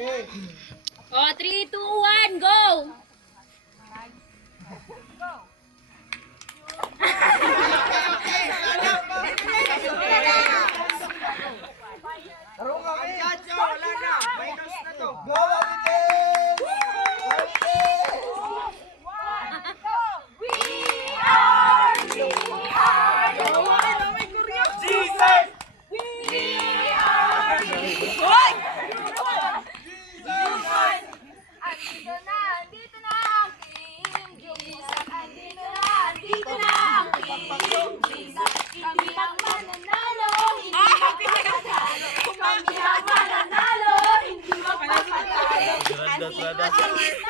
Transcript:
Oh, 3, 2, 1, go! Tarong kami! Wala na! Minus na to! Go, Abigail! Jesus! Andito na ang King Jesus. Andito na ang King Jesus. Kami ang mananalo, hindi magpapatalo. Kami ang mananalo, hindi magpapatalo. Andito ang